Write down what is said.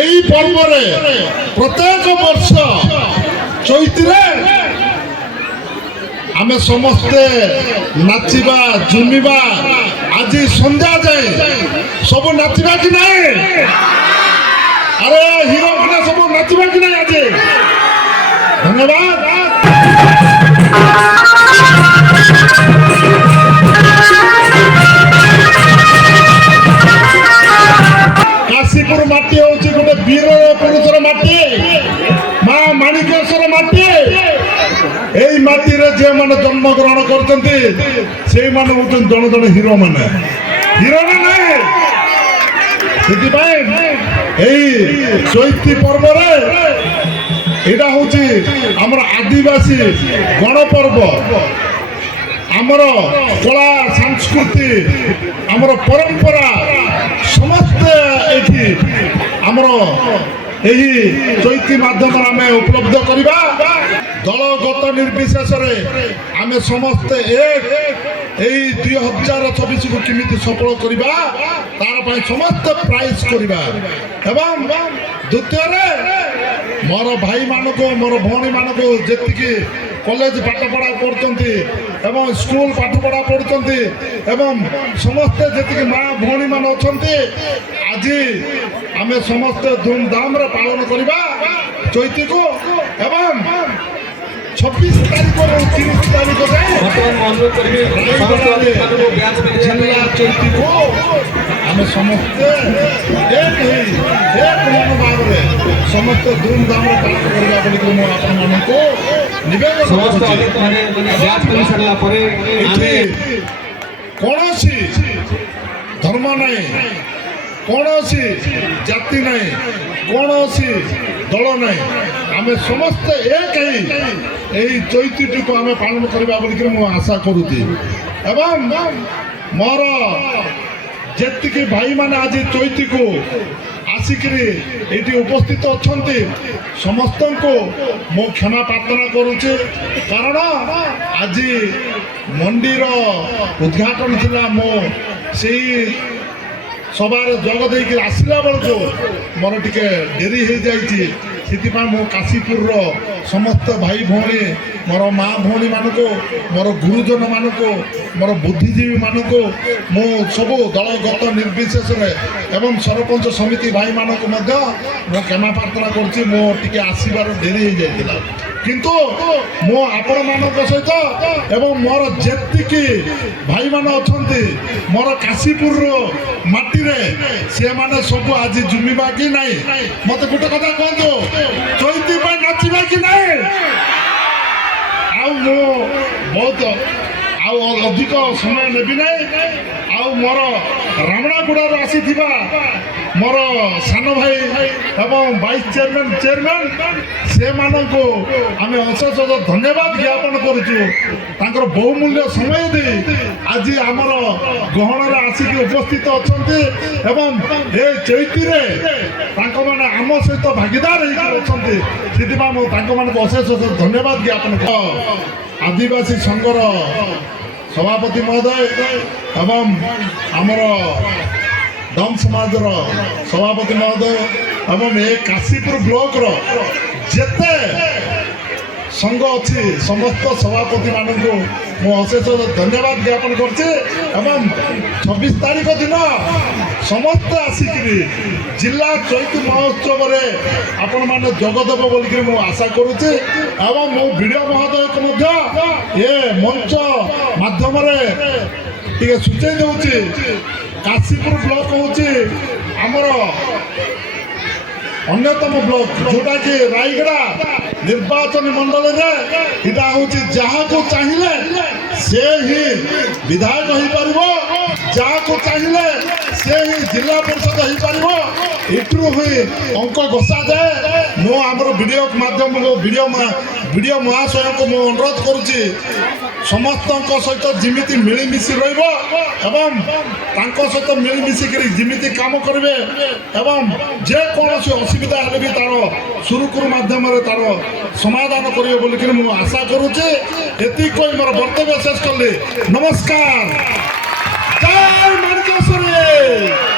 এই পর্বরে প্রত্যেক বর্ষ চৈত্রে ଆମେ ସମସ୍ତେ ନାଚିବା ଝୁମିବା ଆଜି ସନ୍ଧ୍ୟା ଯାଏ ସବୁ ନାଚିବା କି ନାହିଁ? ଆରେ ହିରୋ ମାନେ ସବୁ ନାଚିବା କି ନାହିଁ ଆଜି? ଧନ୍ୟବାଦ। କାଶୀପୁର ମାଟି ହଉଛି ଗୋଟେ ବୀର ପୁରୁଷର ମାଟି, ମା ମାଣିକେଶ୍ୱର ମାଟି। এই মাটিরে যে মানে জন্মগ্রহণ করছেন সেইমানে হচ্ছেন জন জন হিরো মানে হিরো না নাই। সেপাই এই চৈত্রী পর্বরে এটা হচ্ছে আমার আদিবাসী গণপর্ব, আমার কলা সংস্কৃতি আমার পরম্পরা সমস্তে এটি আমার এই চৈত্রী মাধ্যমে আমি উপলব্ধ করিবা। দলগত নির্বিশেষে আমি সমস্তে এক এই 2024 কেমিতি সফল করিবা তার পাই সমস্ত প্রাইজ করিবা। এবং দ্বিতীয়রে মোর ভাই মানুষ মোর ভৌণী মানুষ যেতিকি কলেজ পাঠপড়া পড়ুଛନ୍ତି এবং স্কুল পাঠপড়া পড়ুଛନ୍ତି এবং সমস্তে যেতিকি মা ভৌণী মানে অଛନ୍ତି আজি আমি সমস্তে ধুমধামরে পালন করিবা চৈত্রীକୁ। এবং 26 তারিখରୁ 30 তারিখ ଯାଏ ଜିଲ୍ଲା ଚୈତ୍ରୀକୁ ଆମେ ସମସ୍ତେ ଏକ ମନୋଭାବରେ ସମସ୍ତେ ଧୁମଧାମରେ ପାଳନ କରିବା ବୋଲିକି ମୁଁ ଆପଣମାନଙ୍କୁ ନିବେଦନ କରୁଛି। ଏଠି କୌଣସି ଧର୍ମ ନାହିଁ, କୌଣସି ଜାତି ନାହିଁ, କୌଣସି ଦଳ ନାହିଁ, ଆମେ ସମସ୍ତେ ଏକ ହେଇ এই চৈত্রীটিକୁ ଆମେ ପାଳନ କରିବା ବୋଲିକି ମୁଁ ଆଶା କରୁଛି। ଏବଂ ମୋର ଯେତିକି ଭାଇମାନେ ଆଜି ଚୈତ୍ରୀକୁ ଆସିକିରି ଏଇଠି ଉପସ୍ଥିତ ଅଛନ୍ତି ସମସ୍ତଙ୍କୁ ମୁଁ କ୍ଷମା ପ୍ରାର୍ଥନା କରୁଛି। କାରଣ ଆଜି ମଣ୍ଡିର ଉଦ୍ଘାଟନ ଥିଲା, ମୁଁ ସେଇ ସଭାରେ ଯୋଗ ଦେଇକି ଆସିଲା ବେଳକୁ ମୋର ଟିକେ ଡେରି ହେଇଯାଇଛି। ସେଥିପାଇଁ ମୁଁ କାଶୀପୁରର ସମସ୍ତ ଭାଇ ଭଉଣୀ ମୋର ମା ଭଉଣୀ ମାନଙ୍କୁ ମୋର ଗୁରୁଜନ ମାନଙ୍କୁ ମୋର ବୁଦ୍ଧିଜୀବୀ ମାନଙ୍କୁ ମୁଁ ସବୁ ଦଳଗତ ନିର୍ବିଶେଷରେ ଏବଂ ସରପଞ୍ଚ ସମିତି ଭାଇମାନଙ୍କୁ ମଧ୍ୟ ମୁଁ କ୍ଷମା ପ୍ରାର୍ଥନା କରୁଛି। ମୁଁ ଟିକେ ଆସିବାର ଡେରି ହେଇଯାଇଥିଲା, କିନ୍ତୁ ମୁଁ ଆପଣମାନଙ୍କ ସହିତ ଏବଂ ମୋର ଯେତିକି ଭାଇମାନେ ଅଛନ୍ତି ମୋର କାଶୀପୁରର ମାଟିରେ ସେମାନେ ସବୁ ଆଜି ଝୁମିବା କି ନାହିଁ? ମତେ ଗୋଟେ କଥା କୁହନ୍ତୁ, ଚୈତ୍ରୀ ପାଇଁ ନାଚିବା କି ନାହିଁ? ଆଉ ମୁଁ ବହୁତ ଆଉ ଅଧିକ ସମୟ ନେବି ନାହିଁ। ଆଉ ମୋର ରାମଣାଗୁଡ଼ାରୁ ଆସିଥିବା ମୋର ସାନ ଭାଇ ଏବଂ ଭାଇସ୍ ଚେୟାରମ୍ୟାନ୍ ସେମାନଙ୍କୁ ଆମେ ଅଶେଷ ଧନ୍ୟବାଦ ଜ୍ଞାପନ କରୁଛୁ। ତାଙ୍କର ବହୁମୂଲ୍ୟ ସମୟ ଦେଇ ଆଜି ଆମର ଗହଣରେ ଆସିକି ଉପସ୍ଥିତ ଅଛନ୍ତି ଏବଂ ଏ ଚୈତ୍ରୀରେ ତାଙ୍କମାନେ ଆମ ସହିତ ଭାଗିଦାର ହେଇକି ଅଛନ୍ତି। ସେଥିପାଇଁ ମୁଁ ତାଙ୍କମାନଙ୍କୁ ଅଶେଷ ଧନ୍ୟବାଦ ଜ୍ଞାପନ କରୁଛି। ଆଦିବାସୀ ସଂଘର ସଭାପତି ମହୋଦୟ ଏବଂ ଆମର ଡମ୍ ସମାଜର ସଭାପତି ମହୋଦୟ ଏବଂ ଏ କାଶୀପୁର ବ୍ଲକର ଯେତେ ସଂଘ ଅଛି ସମସ୍ତ ସଭାପତିମାନଙ୍କୁ ମୁଁ ଅଶେଷ ଧନ୍ୟବାଦ ଜ୍ଞାପନ କରୁଛି। ଏବଂ 26 ତାରିଖ ଦିନ ସମସ୍ତେ ଆସିକିରି ଜିଲ୍ଲା ଚୈତ୍ରୀ ମହୋତ୍ସବରେ ଆପଣମାନେ ଯୋଗଦେବ ବୋଲିକିରି ମୁଁ ଆଶା କରୁଛି। ଏବଂ ମୁଁ ବିଡ଼ିଓ ମହୋଦୟକୁ ମଧ୍ୟ ଏ ମଞ୍ଚ ମାଧ୍ୟମରେ ଟିକେ ସୂଚେଇ ଦେଉଛି, କାଶୀପୁର ବ୍ଲକ ହେଉଛି ଆମର ଅନ୍ୟତମ ବ୍ଲକ, ଯୋଉଟାକି ରାୟଗଡ଼ା ନିର୍ବାଚନ ମଣ୍ଡଳୀରେ ଏଇଟା ହେଉଛି ଯାହାକୁ ଚାହିଁଲେ ସେ ହିଁ ବିଧାୟକ ହେଇପାରିବ, ଯାହାକୁ ଚାହିଁଲେ ସେ ହିଁ ଜିଲ୍ଲା ପରିଷଦ ହେଇପାରିବ। ଏଥିରୁ ହିଁ ଅଙ୍କ ଘୋଷାଯାଏ। ମୁଁ ଆମର ଭିଡ଼ିଓ ମାଧ୍ୟମରେ ଭିଡ଼ିଓ ମହାଶୟଙ୍କୁ ମୁଁ ଅନୁରୋଧ କରୁଛି ସମସ୍ତଙ୍କ ସହିତ ଯେମିତି ମିଳିମିଶି ରହିବ ଏବଂ ତାଙ୍କ ସହିତ ମିଳିମିଶିକିରି ଯେମିତି କାମ କରିବେ ଏବଂ ଯେକୌଣସି ଅସୁବିଧା ହେଲେ ବି ତାର ସୁରୁଖୁରୁ ମାଧ୍ୟମରେ ତାର ସମାଧାନ କରିବେ ବୋଲିକିରି ମୁଁ ଆଶା କରୁଛି। ଏତିକି କହି ମୋର ବକ୍ତବ୍ୟ ଶେଷ କଲି। ନମସ୍କାର। ଜୟ ମାଣିକେଶ୍ୱରୀ।